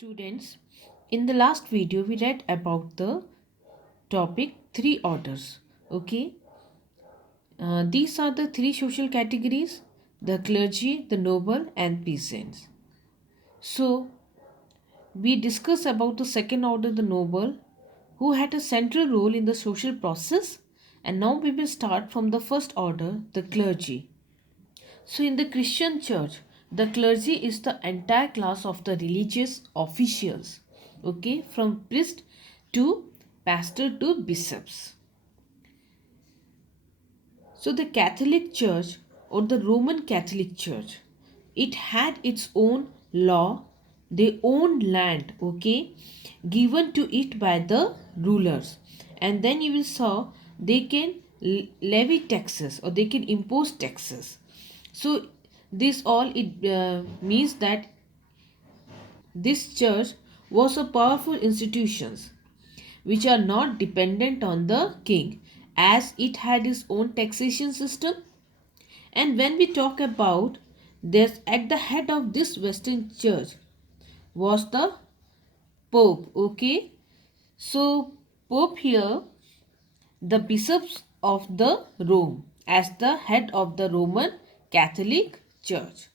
Students, in the last video we read about the topic three orders. Okay, these are the three social categories: the clergy, the noble, and peasants. So we discuss about the second order, the noble, who had a central role in the social process. And now we will start from the first order, the clergy. So, in the Christian church, the clergy is the entire class of the religious officials, okay, from priest to pastor to bishops. So, the Catholic Church or the Roman Catholic Church, it had its own law, their own land, okay, given to it by the rulers. And then you will saw they can levy taxes or they can impose taxes. So this all it means that this church was a powerful institution which are not dependent on the king, as it had its own taxation system. And when we talk about this, at the head of this western church was the pope, okay. So pope here, the bishops of the Rome, as the head of the Roman Catholic Church.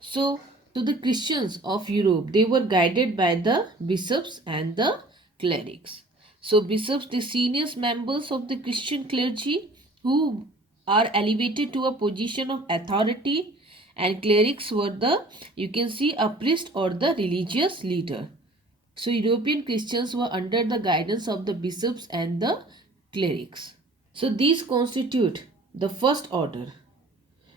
So, to the Christians of Europe, they were guided by the bishops and the clerics. So, bishops, the senior members of the Christian clergy who are elevated to a position of authority, and clerics were the, you can see, a priest or the religious leader. So, European Christians were under the guidance of the bishops and the clerics. So, these constitute the first order.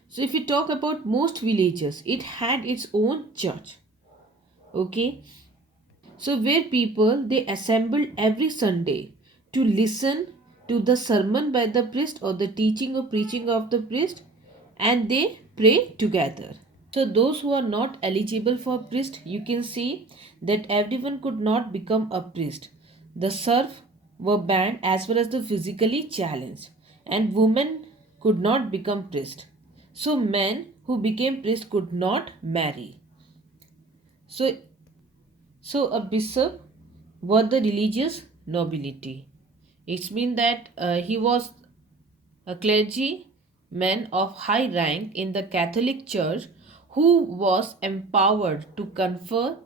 So if we talk about most villages, it had its own church. Okay. So where people they assembled every Sunday to listen to the sermon by the priest or the teaching or preaching of the priest, and they pray together. So those who are not eligible for priest, you can see that everyone could not become a priest. The serf were banned as well as the physically challenged, and women could not become priest. So men who became priest could not marry. So, so a bishop were the religious nobility. It means that he was a clergyman of high rank in the Catholic Church who was empowered to confer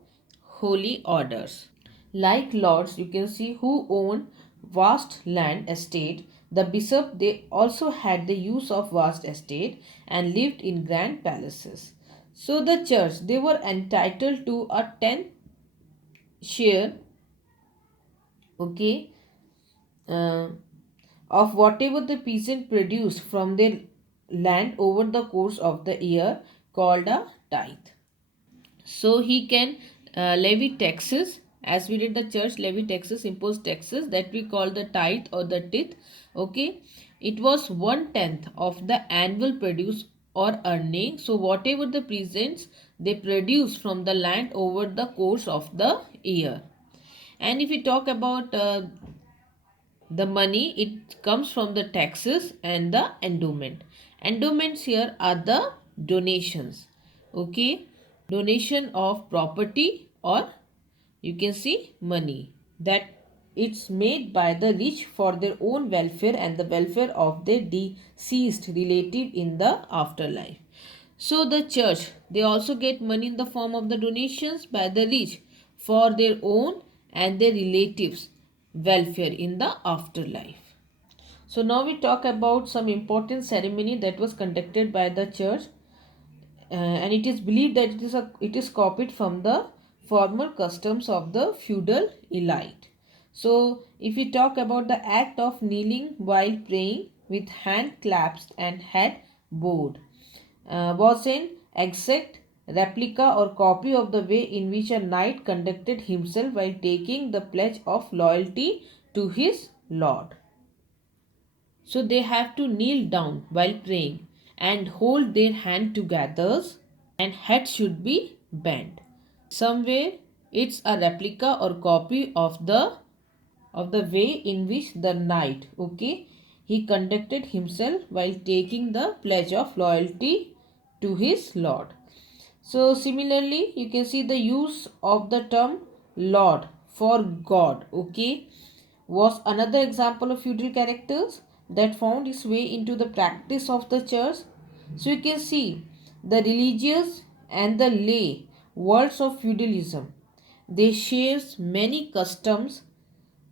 holy orders. Like lords, you can see, who owned vast land estate, the bishop they also had the use of vast estate and lived in grand palaces. So the church they were entitled to a tenth share, okay, uh, of whatever the peasant produced from their land over the course of the year, called a tithe. So he can levy taxes, as we did the church levy taxes, impose taxes, that we call the tithe or the tithe. Okay, it was 1/10 of the annual produce or earning. So whatever the peasants they produce from the land over the course of the year. And if we talk about the money, it comes from the taxes and the endowment. Endowments here are the donations, okay, donation of property, or you can see money that it's made by the rich for their own welfare and the welfare of their deceased relative in the afterlife. So the church they also get money in the form of the donations by the rich for their own and their relatives welfare in the afterlife. So now we talk about some important ceremony that was conducted by the church, and it is believed that it is copied from the former customs of the feudal elite. So if we talk about the act of kneeling while praying with hand clasped and head bowed, was an exact replica or copy of the way in which a knight conducted himself while taking the pledge of loyalty to his lord. So they have to kneel down while praying and hold their hand together, and head should be bent. Somewhere it's a replica or copy of the way in which the knight, okay, he conducted himself while taking the pledge of loyalty to his lord. So similarly, you can see the use of the term Lord for God, okay, was another example of feudal characters that found its way into the practice of the church. So you can see the religious and the lay worlds of feudalism. They share many customs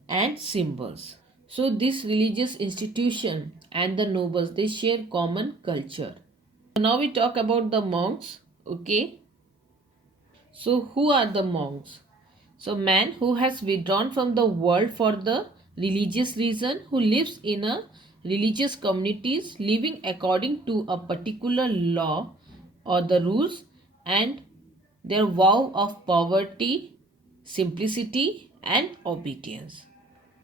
and symbols. So this religious institution and the nobles, they share common culture. So now we talk about the monks, okay. So who are the monks? So man who has withdrawn from the world for the religious reason, who lives in a religious communities living according to a particular law or the rules, and their vow of poverty, simplicity and obedience.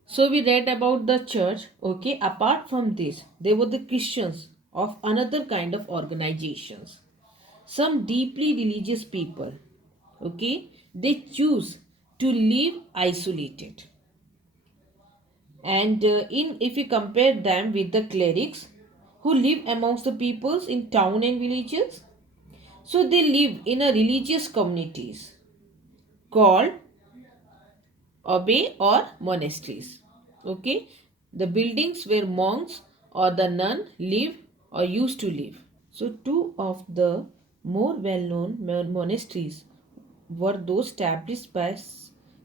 So we read about the church, okay. Apart from this, they were the Christians of another kind of organizations. Some deeply religious people, okay, they choose to live isolated. And in if we compare them with the clerics who live amongst the peoples in town and villages, so they live in a religious communities called abbey or monasteries, okay, the buildings where monks or the nun live or used to live. So two of the more well-known monasteries were those established by,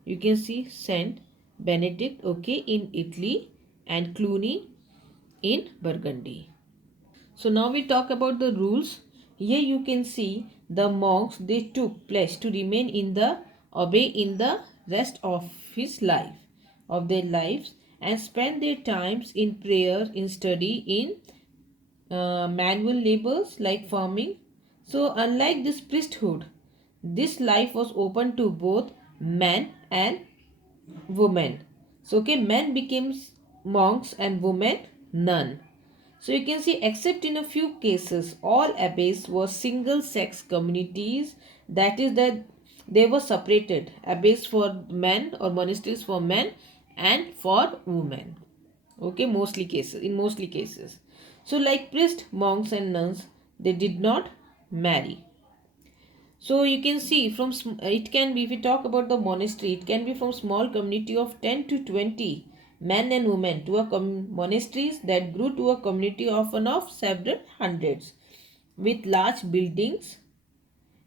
you can see, Saint Benedict, okay, in Italy and Cluny in Burgundy. So now we talk about the rules. Here you can see the monks, they took pledge to remain in the abbey in the rest of his life, of their lives, and spend their times in prayer, in study, in manual labors like farming. So unlike this priesthood, this life was open to both men and women. So okay, men became monks and women none. So you can see, except in a few cases, all abbeys were single sex communities. That is that they were separated, abbeys for men or monasteries for men and for women. Okay, mostly cases. So like priests, monks and nuns, they did not marry. So you can see from it can be, if we talk about the monastery, it can be from small community of 10 to 20 men and women to a monasteries that grew to a community often of several hundreds with large buildings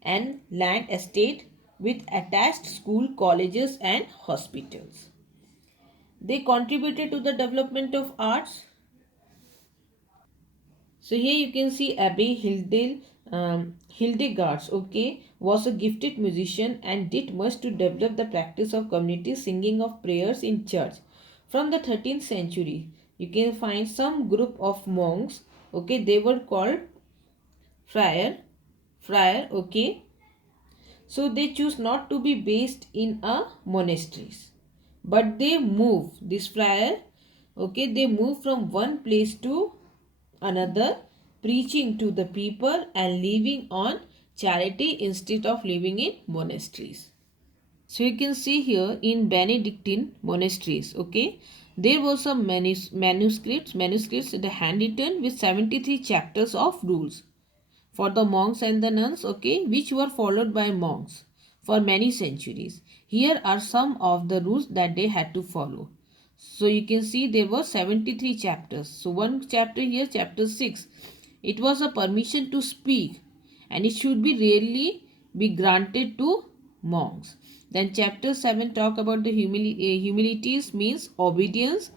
and land estate with attached school, colleges and hospitals. They contributed to the development of arts. So here you can see Abbe Hildegards, okay, was a gifted musician and did much to develop the practice of community singing of prayers in church. From the 13th century, you can find some group of monks, okay, they were called friar, okay. So they choose not to be based in a monasteries, but this friar, okay, they move from one place to another, preaching to the people and living on charity instead of living in monasteries. So you can see here in Benedictine monasteries, okay, there were some manuscripts, the handwritten with 73 chapters of rules for the monks and the nuns, okay, which were followed by monks for many centuries. Here are some of the rules that they had to follow. So you can see there were 73 chapters. So one chapter here, chapter 6, it was a permission to speak and it should be rarely be granted to monks. Then chapter 7 talk about the humilities means obedience.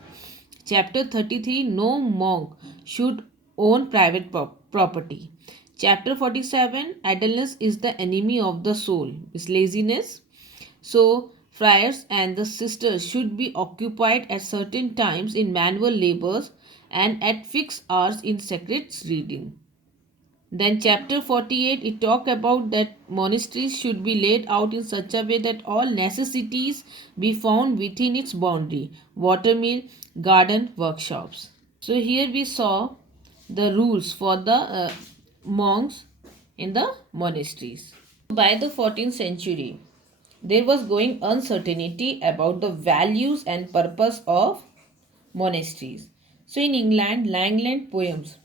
Chapter 33, no monk should own private property. Chapter 47, idleness is the enemy of the soul, is laziness. So friars and the sisters should be occupied at certain times in manual labors and at fixed hours in sacred reading. Then chapter 48, it talk about that monasteries should be laid out in such a way that all necessities be found within its boundary. Watermill, garden, workshops. So here we saw the rules for the monks in the monasteries. By the 14th century, there was going uncertainty about the values and purpose of monasteries. So in England, Langland poems,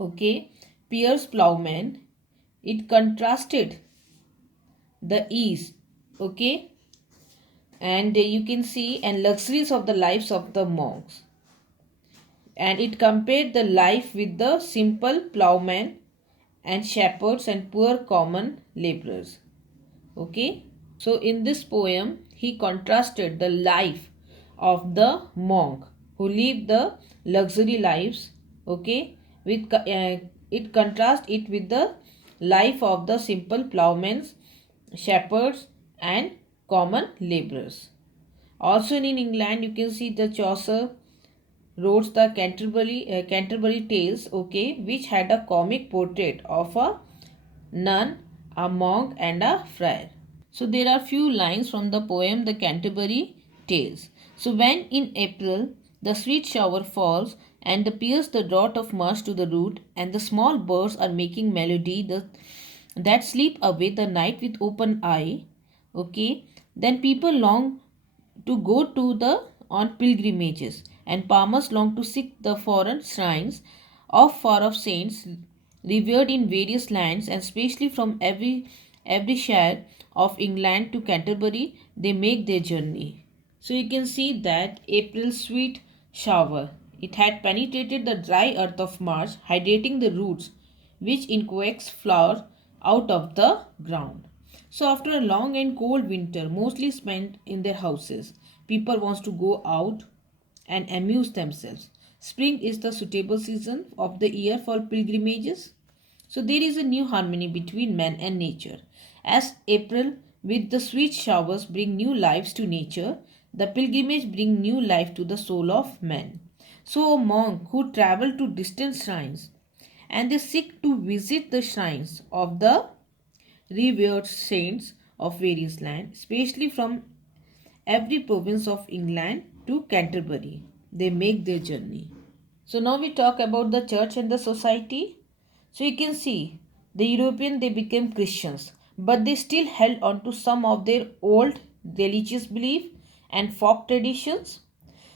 okay, Piers Plowman it contrasted the ease, okay, and you can see and luxuries of the lives of the monks, and it compared the life with the simple plowmen and shepherds and poor common laborers, okay. So in this poem he contrasted the life of the monk who lived the luxury lives, okay, with it contrast it with the life of the simple plowmen, shepherds and common laborers. Also in England you can see the Chaucer wrote the Canterbury Tales, okay, which had a comic portrait of a nun, a monk and a friar. So there are few lines from the poem The Canterbury Tales. So when in April the sweet shower falls and appears the draught of marsh to the root, and the small birds are making melody that sleep away the night with open eye, okay, then people long to go to the on pilgrimages, and palmers long to seek the foreign shrines of far off saints revered in various lands, and especially from every shire of England to Canterbury they make their journey. So you can see that April's sweet shower, it had penetrated the dry earth of March, hydrating the roots which in quakes flower out of the ground. So after a long and cold winter, mostly spent in their houses, people wants to go out and amuse themselves. Spring is the suitable season of the year for pilgrimages. So there is a new harmony between man and nature. As April with the sweet showers bring new lives to nature, the pilgrimage bring new life to the soul of man. So a monk who travel to distant shrines and they seek to visit the shrines of the revered saints of various lands, especially from every province of England to Canterbury. They make their journey. So now we talk about the church and the society. So you can see the European they became Christians, but they still held on to some of their old religious belief and folk traditions.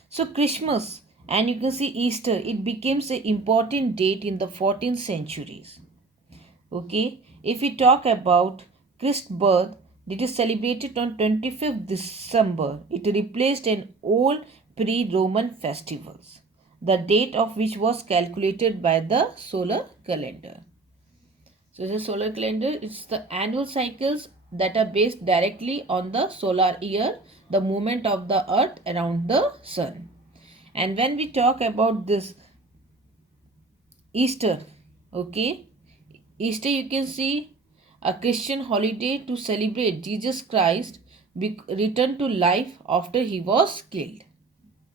So Christmas and you can see Easter, it becomes an important date in the 14th centuries. Okay, if we talk about Christ's birth, it is celebrated on 25th December. It replaced an old pre-Roman festivals, the date of which was calculated by the solar calendar. So the solar calendar is the annual cycles that are based directly on the solar year, the movement of the earth around the sun. And when we talk about this Easter, okay, Easter you can see a Christian holiday to celebrate Jesus Christ returned to life after he was killed.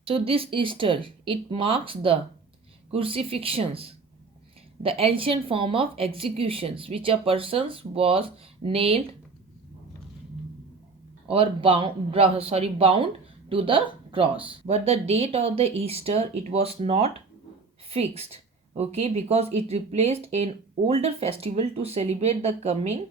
So this Easter it marks the crucifixions, the ancient form of executions which a person was nailed or bound to the cross. But the date of the Easter it was not fixed, okay, because it replaced an older festival to celebrate the coming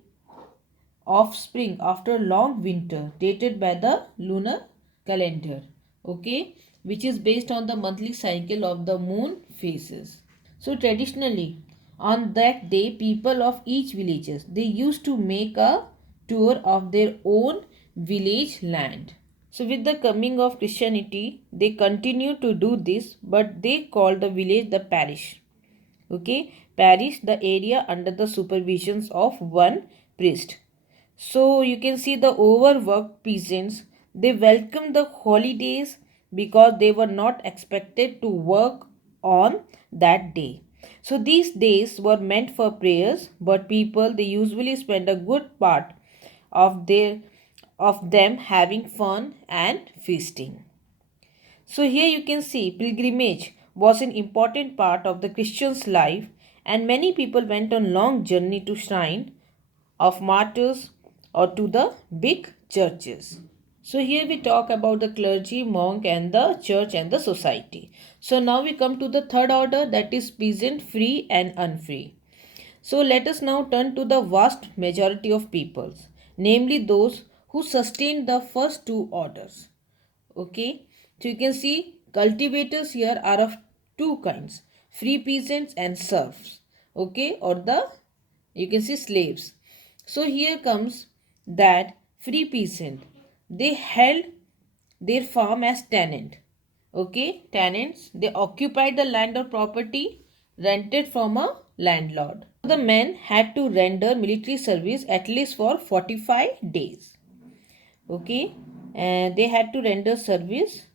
of spring after long winter dated by the lunar calendar, okay, which is based on the monthly cycle of the moon phases. So traditionally on that day people of each villages they used to make a tour of their own village land. So with the coming of Christianity they continue to do this, but they call the village the parish, okay, parish the area under the supervisions of one priest. So you can see the overworked peasants, they welcomed the holidays because they were not expected to work on that day. So these days were meant for prayers, but people they usually spend a good part of their of them having fun and feasting. So here you can see pilgrimage was an important part of the Christian's life, and many people went on long journey to shrine of martyrs or to the big churches. So here we talk about the clergy, monk and the church and the society. So now we come to the third order, that is peasant, free and unfree. So let us now turn to the vast majority of peoples, namely those who sustained the first two orders. Okay, so you can see cultivators here are of two kinds, free peasants and serfs, okay, or the you can see slaves. So here comes that free peasant. They held their farm as tenant. Okay, tenants. They occupied the land or property rented from a landlord. The men had to render military service at least for 45 days. Okay, and they had to render service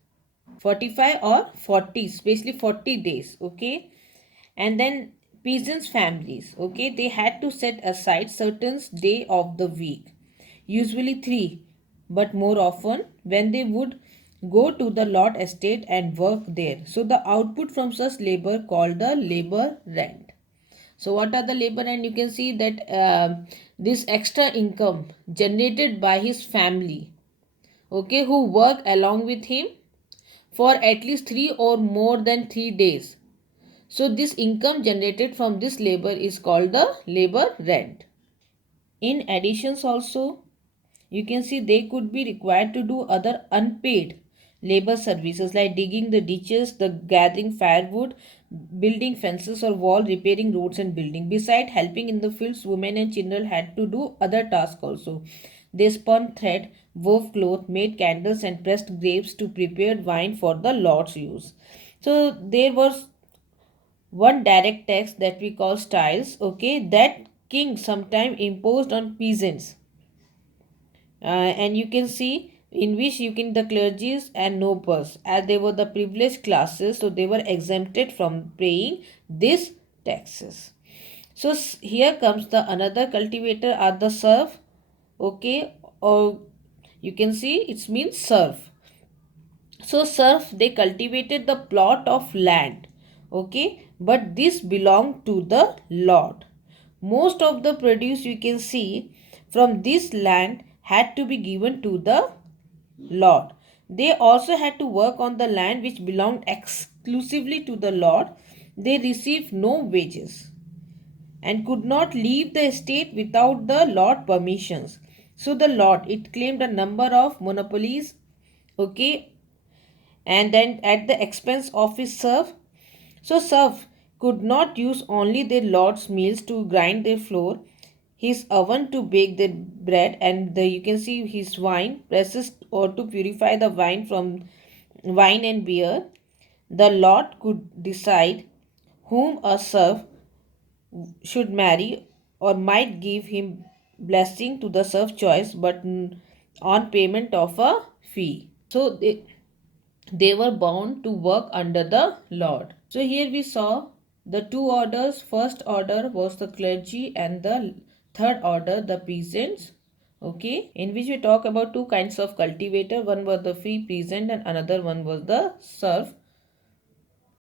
45 or 40, especially 40 days. Okay, and then peasants families, okay, they had to set aside certain day of the week, usually 3, but more often when they would go to the lot estate and work there. So the output from such labor called the labor rent. So what are the labor rent? You can see that this extra income generated by his family, okay, who work along with him for at least 3 or more than 3 days. So this income generated from this labor is called the labor rent. In additions also, you can see they could be required to do other unpaid labor services like digging the ditches, the gathering firewood, building fences or wall, repairing roads and building. Beside helping in the fields, women and children had to do other tasks also. They spun thread, wove cloth, made candles and pressed grapes to prepare wine for the Lord's use. So there was one direct tax that we call styles, okay, that king sometime imposed on peasants, and you can see in which you can the clergies and nobles, as they were the privileged classes, so they were exempted from paying these taxes. So here comes the another cultivator are the serf, okay, or you can see it means serf. So serf, they cultivated the plot of land, okay, but this belonged to the lord. Most of the produce you can see from this land had to be given to the lord. They also had to work on the land which belonged exclusively to the lord. They received no wages and could not leave the estate without the lord permissions. So the lord, it claimed a number of monopolies, okay, and then at the expense of his serf. So serf could not use only their lord's meals to grind their flour, his oven to bake their bread, and you can see his wine presses or to purify the wine from wine and beer. The lord could decide whom a serf should marry or might give him blessing to the serf choice, but on payment of a fee. So they were bound to work under the Lord. So here we saw the two orders. First order was the clergy and the third order the peasants. Okay, in which we talk about two kinds of cultivator. One was the free peasant and another one was the serf.